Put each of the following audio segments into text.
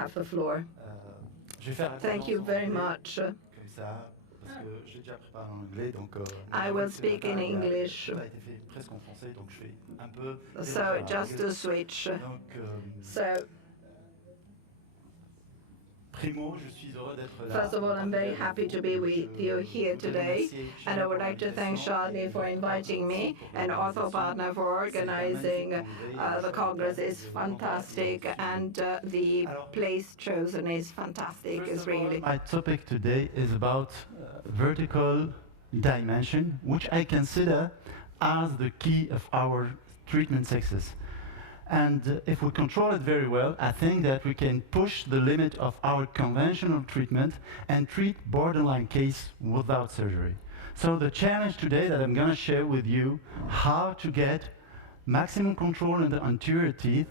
have the floor. Thank you very much. I will speak in English. So just to switch. So, first of all, I'm very happy to be with you here today, and I would like to thank Charlie for inviting me and Author Partner for organizing the Congress. Is fantastic, and the place chosen is fantastic. Is really. My topic today is about vertical dimension, which I consider as the key of our treatment success. And if we control it very well, I think that we can push the limit of our conventional treatment and treat borderline case without surgery. So the challenge today that I'm going to share with you, how to get maximum control in the anterior teeth.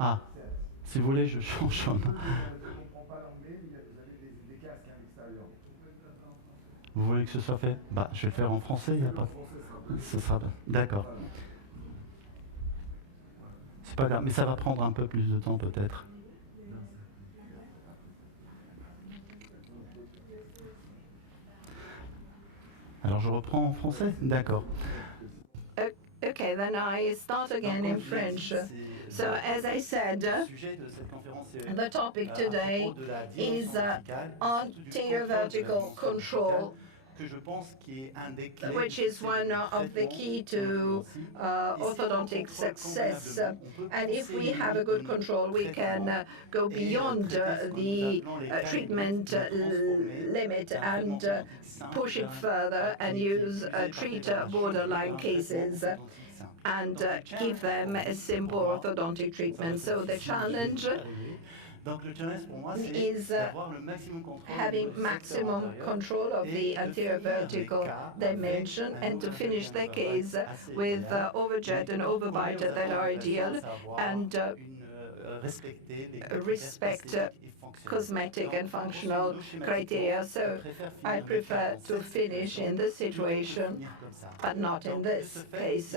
Ah, si vous voulez, je change. Vous voulez que ce soit fait? Bah, je vais le faire en français, il n'y a pas. Ce sera d'accord. C'est pas grave, mais ça va prendre un peu plus de temps peut-être. Alors je reprends en français? D'accord. Okay, then I start again in French. So, as I said, the topic today is anterior vertical control, which is one of the key to orthodontic success. And if we have a good control, we can go beyond the treatment limit and push it further and treat borderline cases and give them a simple orthodontic treatment. So the challenge is having maximum control of the anterior vertical dimension and to finish the case with overjet and overbite that are ideal and respect cosmetic and functional criteria. So I prefer to finish in this situation, but not in this case.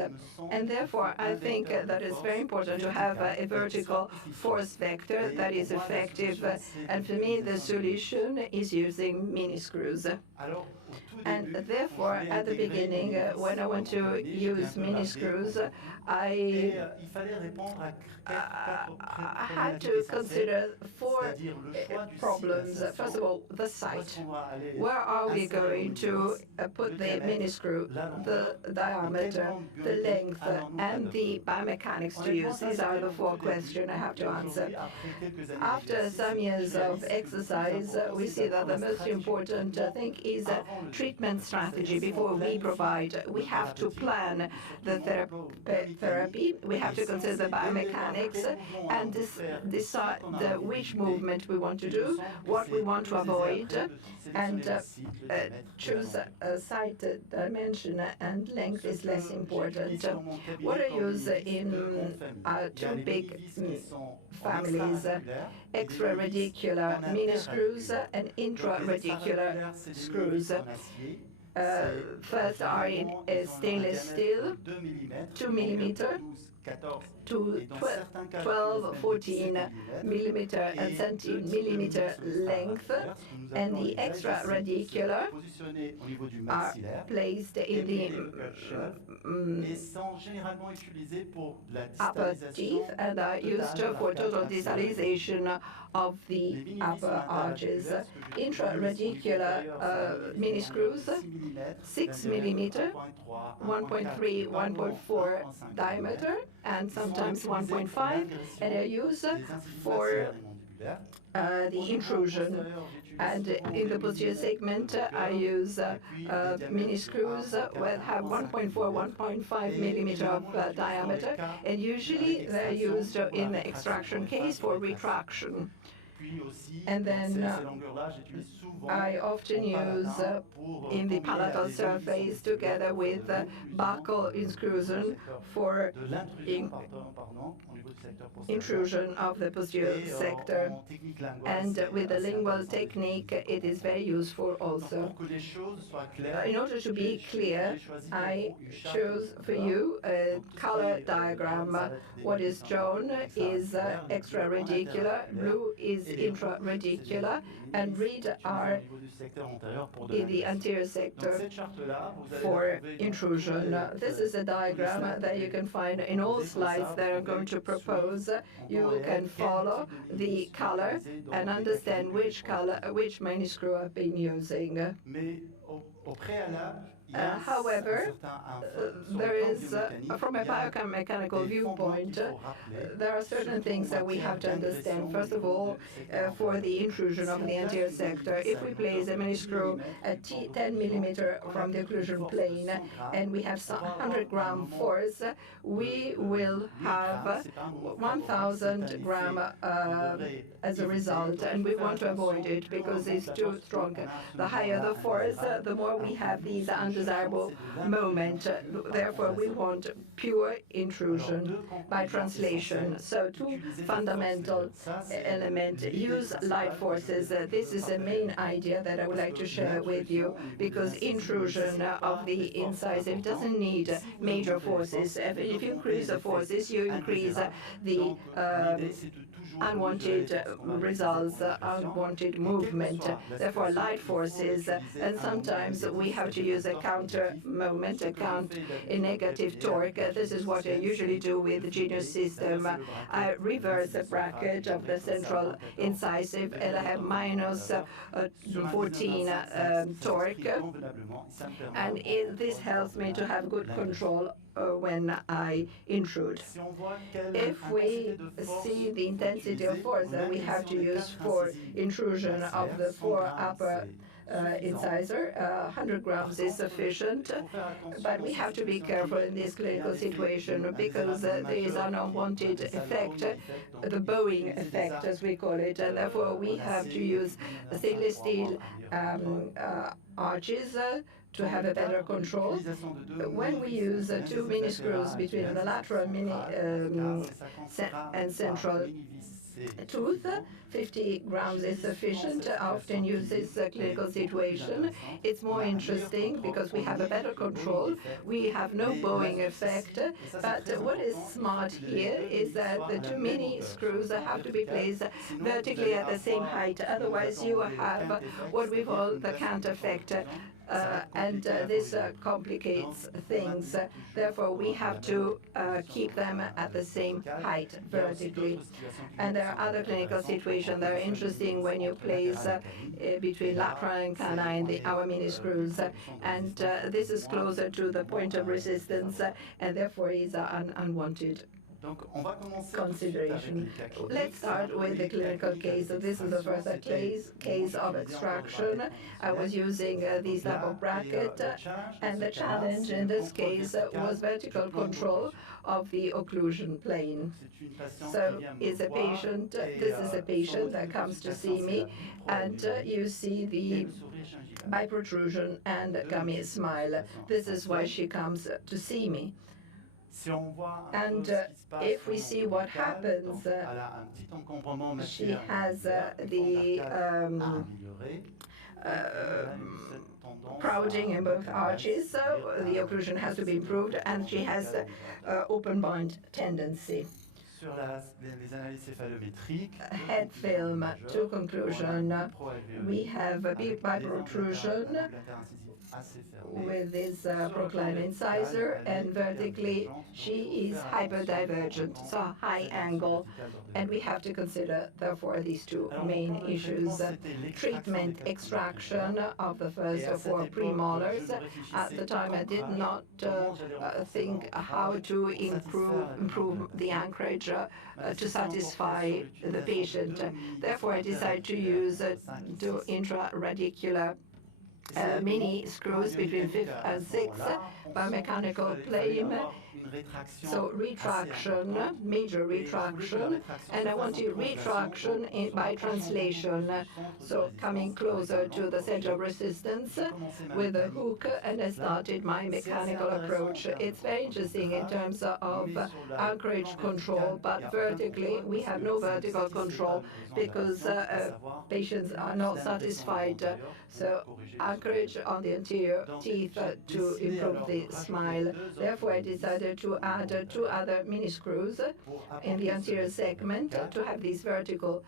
And therefore, I think that it's very important to have a vertical force vector that is effective. And for me, the solution is using mini screws. And therefore, at the beginning, when I want to use mini screws, I had to consider four problems. First of all, the site. Where are we going to put the mini screw, the diameter, the length, and the biomechanics to use? These are the four questions I have to answer. After some years of exercise, we see that the most important thing is treatment strategy. Before we provide, we have to plan the therapy. We have to consider the biomechanics and decide which movement we want to do, what we want to avoid, and choose a site dimension and length is less important. What I use in two big families, extra-radicular mini screws and intra-radicular screws. First are in stainless steel, 2 millimeter, to 12, 14 millimeter and 17 millimeter length, and the extra radicular are placed in the upper teeth and are used for total distalization of the upper arches. Intraradicular mini screws, 6 millimeter, 1.3, 1.4 diameter, and sometimes 1.5, and are used for the intrusion. And in the posterior segment, I use mini screws that have 1.4, 1.5 millimeter of diameter, and usually they're used in the extraction case for retraction. And then I often use in the palatal surface together with buccal intrusion for intrusion of the posterior sector. And with the lingual technique, it is very useful also. In order to be clear, I chose for you a color the diagram. What is shown is extraradicular, blue is intraradicular, and red are in the anterior sector for intrusion. This is a diagram that you can find in all slides that I'm going to propose. You can follow the color and understand which mini screw I've been using. However, there is, from a biomechanical viewpoint, there are certain things that we have to understand. First of all, for the intrusion of the anterior sector, if we place a mini screw at 10 millimeter from the occlusion plane and we have 100-gram force, we will have 1,000 gram as a result, and we want to avoid it because it's too strong. The higher the force, the more we have these undesirable moment. Therefore, we want pure intrusion by translation. So two fundamental elements. Use light forces. This is a main idea that I would like to share with you, because intrusion of the incisive doesn't need major forces. If you increase the forces, you increase the unwanted results, unwanted movement. Therefore, light forces, and sometimes we have to use a counter moment, a negative torque. This is what I usually do with the Genius system. I reverse the bracket of the central incisive, and I have minus 14 torque, and this helps me to have good control when I intrude. If we see the intensity of force that we have to use for intrusion of the four upper incisor, 100 grams is sufficient, but we have to be careful in this clinical situation because there is an unwanted effect, the bowing effect as we call it, and therefore we have to use stainless steel arches to have a better control. When we use two mini screws between the lateral and central tooth, 50 grams is sufficient. I often use this clinical situation. It's more interesting because we have a better control. We have no bowing effect. But what is smart here is that the two mini screws have to be placed vertically at the same height. Otherwise, you have what we call the cant effect. And this complicates things. Therefore, we have to keep them at the same height vertically. And there are other clinical situations that are interesting when you place between lateral and canine our mini screws. And this is closer to the point of resistance, and therefore is an unwanted consideration. Let's start with the clinical case. So this is the first case of extraction. I was using this type of bracket, and the challenge in this case was vertical control of the occlusion plane. So it's a patient, this is a patient that comes to see me, and you see the biprotrusion and gummy smile. This is why she comes to see me. And if we see what happens, she has the crowding in both arches, so the occlusion has to be improved, and she has open bind tendency. Head film, to conclusion, we have a big biprotrusion with this procline incisor, and vertically she is hyperdivergent, so high angle, and we have to consider therefore these two main issues. Treatment, extraction of the first four premolars. At the time I did not think how to improve the anchorage to satisfy the patient. Therefore I decided to use two intraradicular mini screws between 5th and 6th biomechanical plane. So retraction, major retraction, and I wanted retraction by translation. So coming closer to the center of resistance with a hook, and I started my mechanical approach. It's very interesting in terms of anchorage control, but vertically we have no vertical control because patients are not satisfied. So anchorage on the anterior teeth to improve the smile. Therefore, I decided decided to add two other mini screws in the anterior segment to have this vertical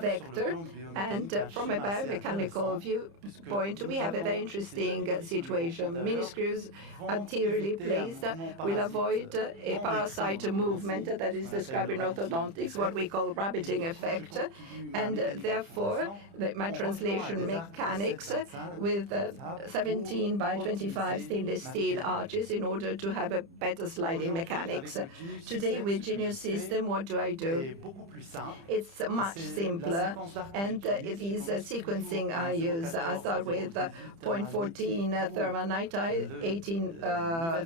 vector. And from a biomechanical viewpoint, we have a very interesting situation. Mini screws anteriorly placed will avoid a parasite movement that is described in orthodontics, what we call rabbiting effect, and therefore my translation mechanics with 17 by 25 stainless steel arches in order to have a better sliding mechanics. Today with Genius System, what do I do? It's much simpler, and it is sequencing I use. I start with 0.14 thermal nitride, 18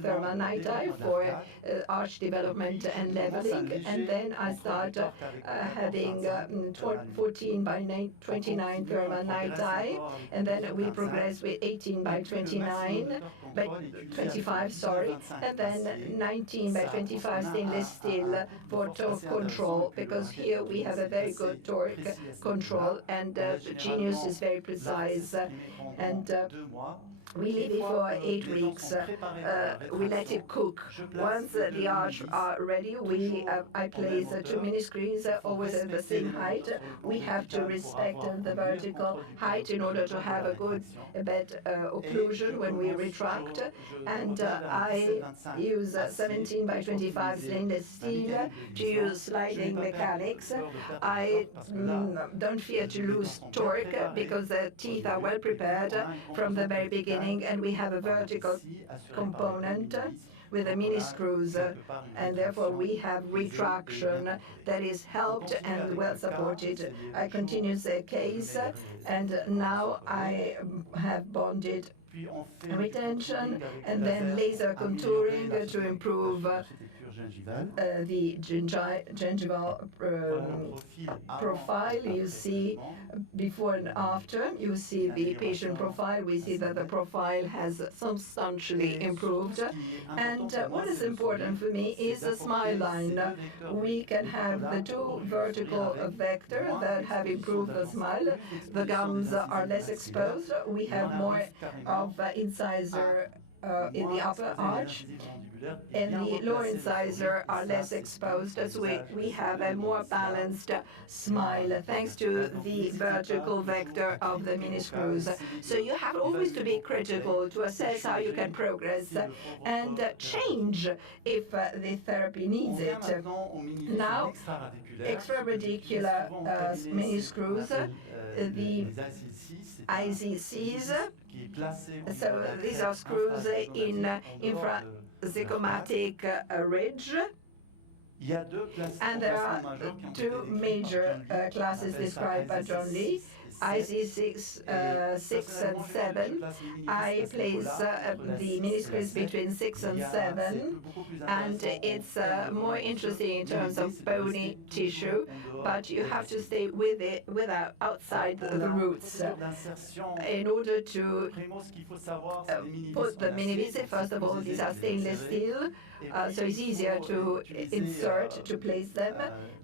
thermal nitride for arch development and leveling, and then I start having 14 by 29 thermal nitride, and then we progress with 18 by 29, by 25, sorry, and then 19 by 25 stainless steel for torque control, because here we have a very good torque control, and Genius is very precise, and we leave it for 8 weeks. We let it cook. Once the arch are ready, I place 2 mini screens always at the same height. We have to respect the vertical height in order to have a good bed occlusion when we retract. And I use 17 by 25 stainless steel to use sliding mechanics. I don't fear to lose torque because the teeth are well prepared from the very beginning, and we have a vertical component with the mini screws, and therefore we have retraction that is helped and well supported. I continue the case, and now I have bonded retention and then laser contouring to improve the gingival profile. You see before and after, you see the patient profile. We see that the profile has substantially improved. And what is important for me is the smile line. We can have the two vertical vectors that have improved the smile. The gums are less exposed. We have more of incisor in the upper arch, and the lower incisor are less exposed, so we have a more balanced smile thanks to the vertical vector of the mini screws. So you have always to be critical to assess how you can progress and change if the therapy needs it. Now, extraradicular mini screws, the IZCs. So these are screws in infrazygomatic ridge. And there are two major classes described by John Lee, IZ6, 6 and 7. I place the mini screws between 6 and 7, and it's more interesting in terms of bony tissue, but you have to stay with it without outside the roots. In order to put the mini vis, first of all, these are stainless steel, so it's easier to insert, to place them.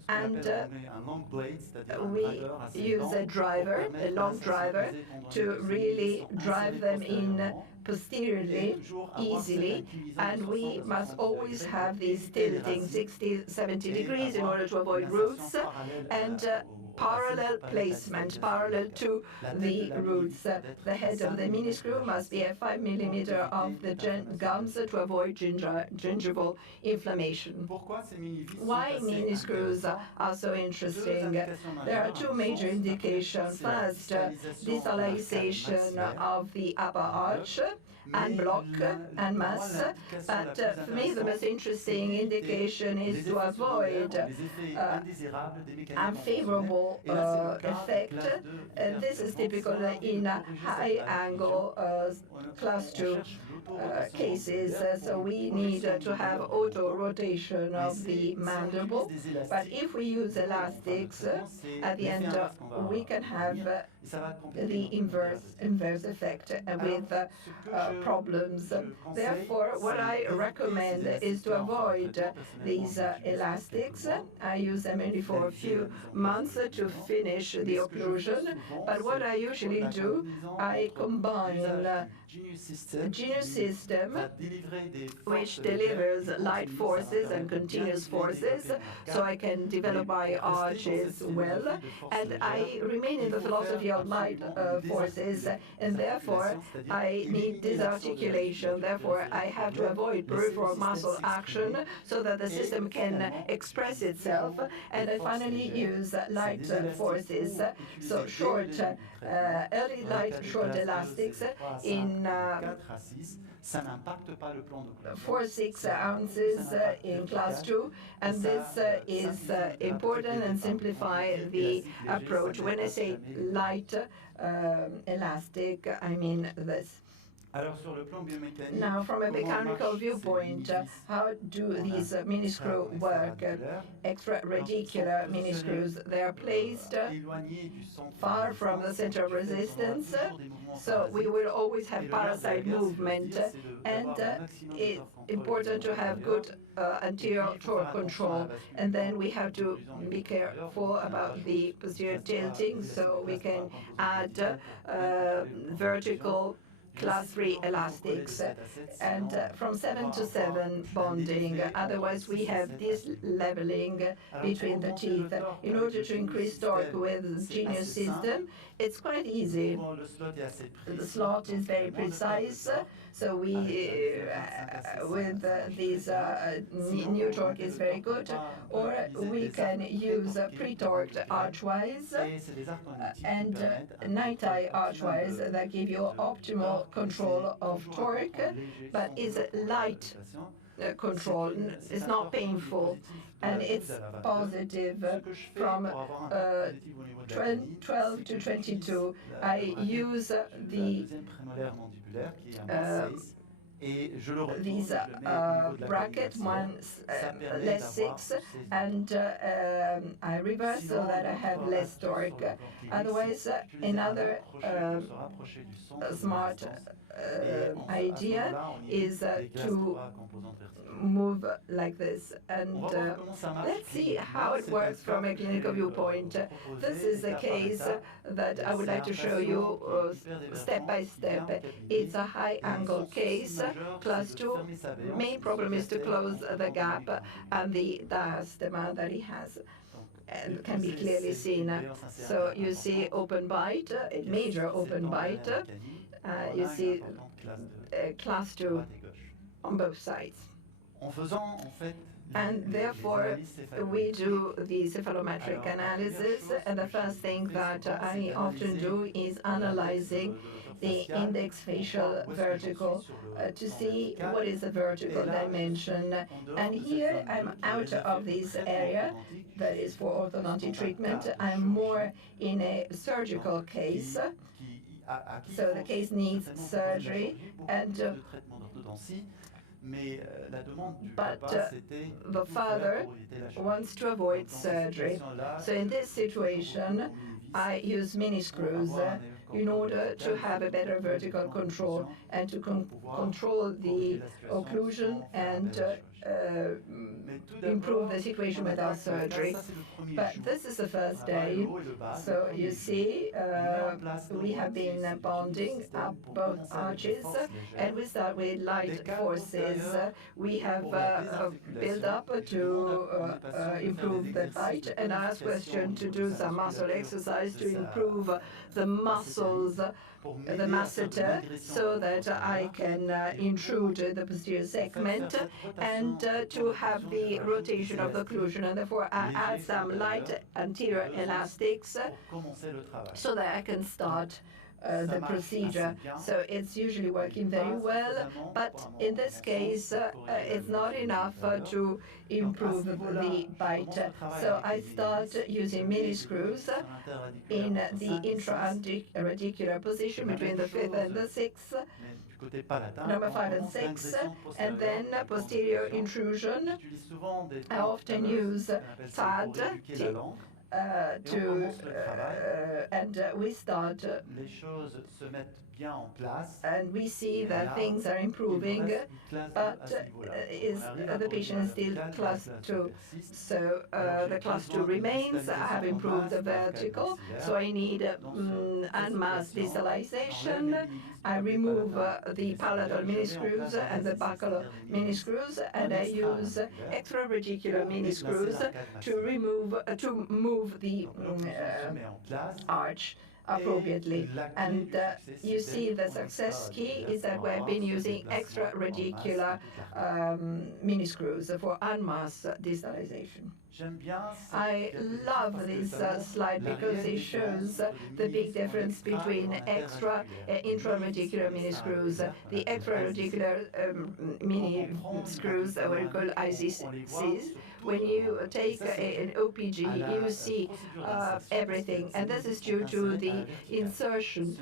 And we use a driver, a long driver, to really drive them in posteriorly, easily, and we must always have these tilting 60, 70 degrees in order to avoid roots, and parallel placement, parallel to the roots. The head of the mini screw must be at 5 millimeters of the gums to avoid gingival inflammation. Why mini screws are so interesting? There are two major indications. First, distalization of the upper arch and block and mass, but for me the most interesting indication is to avoid unfavorable effect. This is typical in high angle class 2 cases, so we need to have auto rotation of the mandible, but if we use elastics at the end, we can have the inverse effect with problems. Therefore, what I recommend is to avoid these elastics. I use them only for a few months to finish the occlusion, but what I usually do, I combine the Genius system, which delivers light forces and continuous forces, so I can develop my arches well, and I remain in the philosophy of light forces, and therefore I need disarticulation. Therefore, I have to avoid peripheral muscle action so that the system can express itself, and I finally use light forces, so short, early light short elastics in 4-6 ounces in class 2, and this is important and simplify the approach. When I say light elastic, I mean this. Now, from a mechanical viewpoint, how do these miniscrew work? Extra-radicular miniscrews, they are placed far from the center of resistance, so we will always have parasite movement, and it's important to have good anterior torque control, and then we have to be careful about the posterior tilting, so we can add vertical class 3 elastics, and from 7 to 7 bonding. Otherwise, we have this leveling between the teeth. In order to increase torque with Genius system, it's quite easy. The slot is very precise, so we, with these new torque is very good, or we can use pre-torqued archwise and night-eye archwise that give you optimal control of torque, but is light control. It's not painful, and it's positive from 12 to 22. I use these bracket, one less 6, and I reverse so that I have less torque. Otherwise, another smart idea is to move like this, and let's see how it works from a clinical viewpoint. This is a case that I would like to show you step by step. It's a high angle case, class 2. Main problem is to close the gap and the diastema that he has, and can be clearly seen. So you see open bite, a major open bite. You see class 2 on both sides. And therefore, we do the cephalometric analysis, and the first thing that I often do is analyzing the index facial vertical to see what is the vertical dimension. And here I'm out of this area that is for orthodontic treatment. I'm more in a surgical case, so the case needs surgery, and but the father wants to avoid surgery. So in this situation, I use mini screws in order to have a better vertical control and to control the occlusion and improve the situation without surgery. But this is the first day. So you see, we have been bonding up both arches, and we start with light forces. We have built up to improve the bite, and I ask question to do some muscle exercise to improve the muscles, the masseter, so that I can intrude the posterior segment and to have the rotation of the occlusion, and therefore I add some light anterior elastics so that I can start the procedure. So it's usually working very well, but in this case it's not enough to improve the bite. So I start using mini screws in the intra-radicular position between the 5th and the 6th, number 5 and 6, and then posterior intrusion. I often use TAD, and we start and we see that things are improving, but the patient is still class 2. So the class 2 remains. I have improved the vertical, so I need en masse distalization. I remove the palatal mini-screws and the buccal mini-screws, and I use extra-radicular mini-screws to move the arch appropriately. And you see the success key is that we've been using extra-radicular mini-screws for en masse distalization. I love this slide because it shows the big difference between intra-radicular mini-screws. The extra-radicular mini-screws we call ICCs. When you take an OPG, you see everything, and this is due to the insertion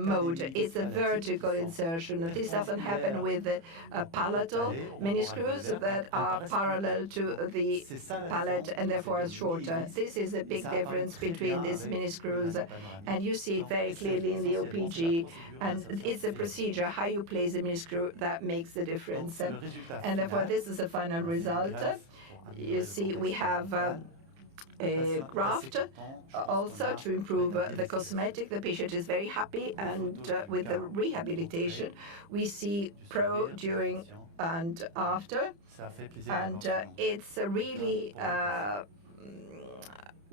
mode. It's a vertical insertion. This doesn't happen with palatal mini-screws that are parallel to the palate and therefore are shorter. This is a big difference between these mini-screws, and you see it very clearly in the OPG. And it's a procedure, how you place a mini-screw, that makes the difference. And therefore, this is the final result. You see, we have a graft also to improve the cosmetic. The patient is very happy, and with the rehabilitation, we see pro, during, and after. And it's really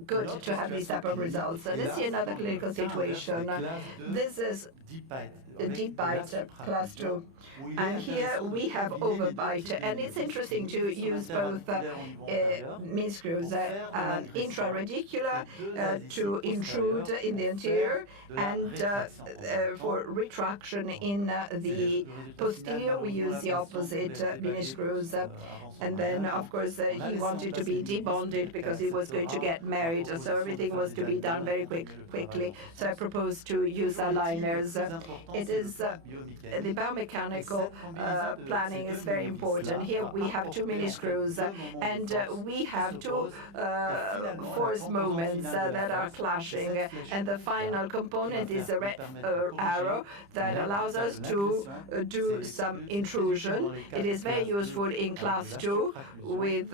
good to have these type of results. So let's see another clinical situation. This is a deep bite, class 2. And here we have overbite, and it's interesting to use both mini-screws, intra-radicular to intrude in the anterior, and for retraction in the posterior we use the opposite mini-screws. And then, of course, he wanted to be debonded because he was going to get married, so everything was to be done very quickly. So I proposed to use aligners. It is the biomechanical planning is very important. Here we have 2 mini-screws, and we have 2 force moments that are clashing. And the final component is a red arrow that allows us to do some intrusion. It is very useful in class 2 with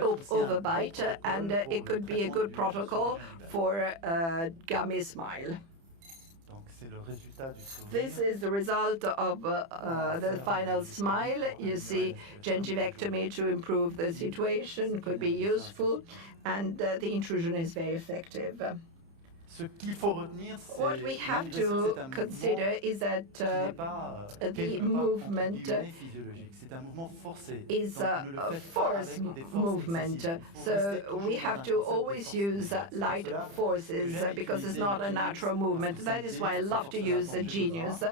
overbite, and it could be a good protocol for gummy smile. This is the result of the final smile. You see, gingivectomy to improve the situation could be useful, and the intrusion is very effective. What we have to consider is that the movement is a force movement. So we have to always use light forces because it's not a natural movement. That is why I love to use Genius,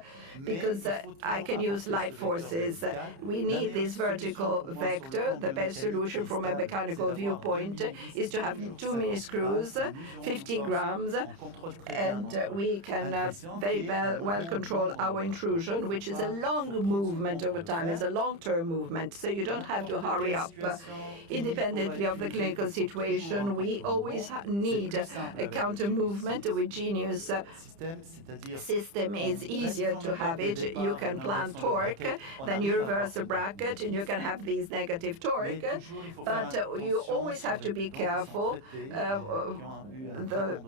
because I can use light forces. We need this vertical vector. The best solution from a mechanical viewpoint is to have 2 mini-screws, 50 grams, and we can very well control our intrusion, which is a long movement over time. It's a long-term movement, so you don't have to hurry up. Independently of the clinical situation, we always need a counter movement. With Genius system is easier to have it. You can plan torque, then you reverse the bracket, and you can have these negative torque. But you always have to be careful. The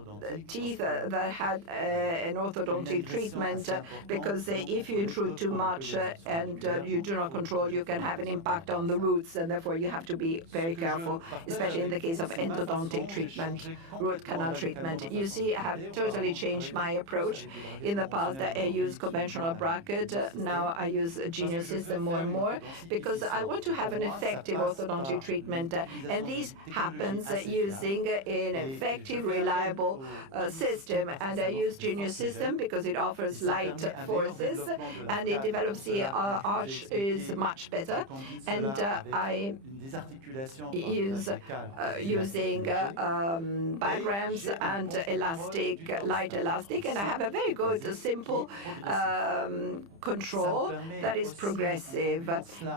teeth that had an orthodontic treatment, because if you intrude too much and you do not control, you can have an impact on the roots, and therefore you have to be very careful, especially in the case of endodontic treatment, root canal treatment. You see, I have totally changed my approach. In the past, I used conventional bracket. Now I use a Genius system more and more because I want to have an effective orthodontic treatment, and this happens using an effective, reliable system. And I use Genius system because it offers light forces and it develops the arch is much better. And I use using bigrams and elastic, light elastic, and I have a very good, simple control that is progressive,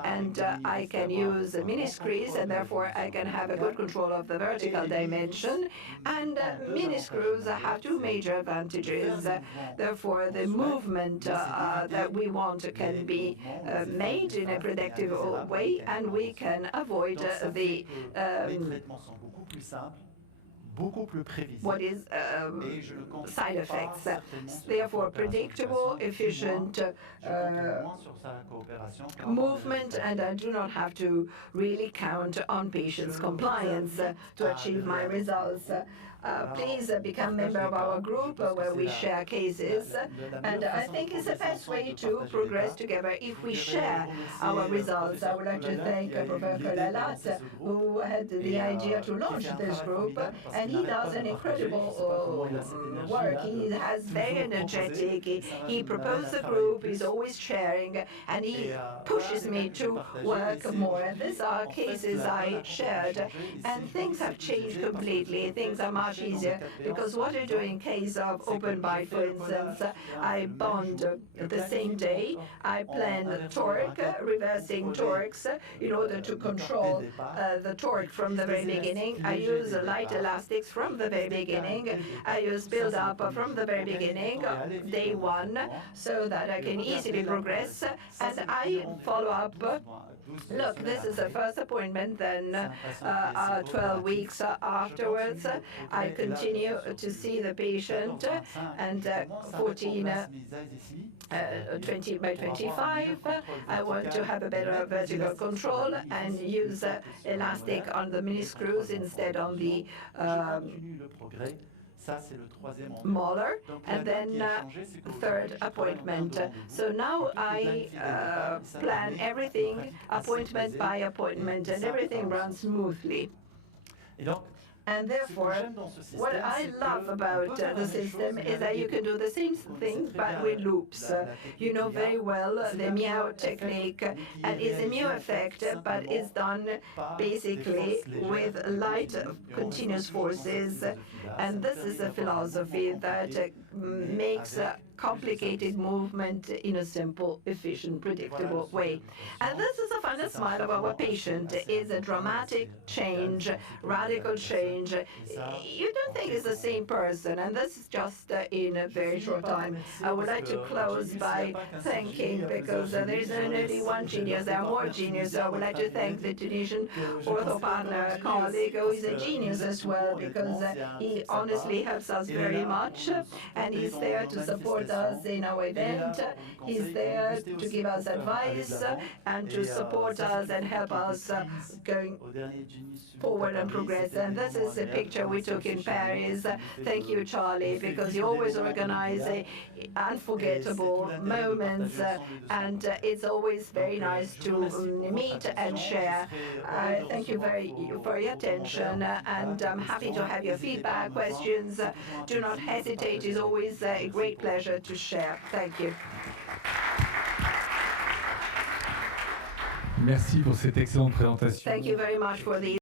and I can use mini screws, and therefore I can have a good control of the vertical dimension. And mini screws have two major advantages. Therefore, the movement that we want can be made in a predictive way, and we can avoid the what is side effects. Therefore, predictable, efficient movement, and I do not have to really count on patients' compliance to achieve my results. Please become a member of our group where we share cases, and I think it's the best way to progress together if we share our results. I would like to thank Professor Lalat, who had the idea to launch this group, and he does an incredible work. He has very energetic, he proposed the group, he's always sharing, and he pushes me to work more. And these are cases I shared, and things have changed completely. Things are much easier, because what I do in case of open bite, for instance, I bond the same day, I plan torque, reversing torques, in order to control the torque from the very beginning. I use light elastics from the very beginning. I use build-up from the very beginning, day one, so that I can easily progress, and I follow up. Look, this is the first appointment, then 12 weeks afterwards, I continue to see the patient, and 20 by 25, I want to have a better vertical control and use elastic on the mini screws instead on the Molar, and then third appointment. So now I plan everything appointment by appointment, and everything runs smoothly. And therefore, what I love about the system is that you can do the same thing, but with loops. You know very well the meow technique, and it's a meow effect, but it's done basically with light continuous forces. And this is a philosophy that makes complicated movement in a simple, efficient, predictable way. And this is the final smile of our patient. It's a dramatic change, radical change. You don't think it's the same person, and this is just in a very short time. I would like to close by thanking, because there is only one genius, there are more geniuses. I would like to thank the Tunisian ortho partner colleague, who is a genius as well, because he honestly helps us very much, and he's there to support us in our event. He's there to give us advice and to support us and help us going forward and progress. And this is a picture we took in Paris. Thank you, Charlie, because you always organize unforgettable moments, and it's always very nice to meet and share. Thank you for your attention, and I'm happy to have your feedback, questions. Do not hesitate. It's always a great pleasure to share. Thank you. Merci pour cette excellente présentation. Thank you very much for the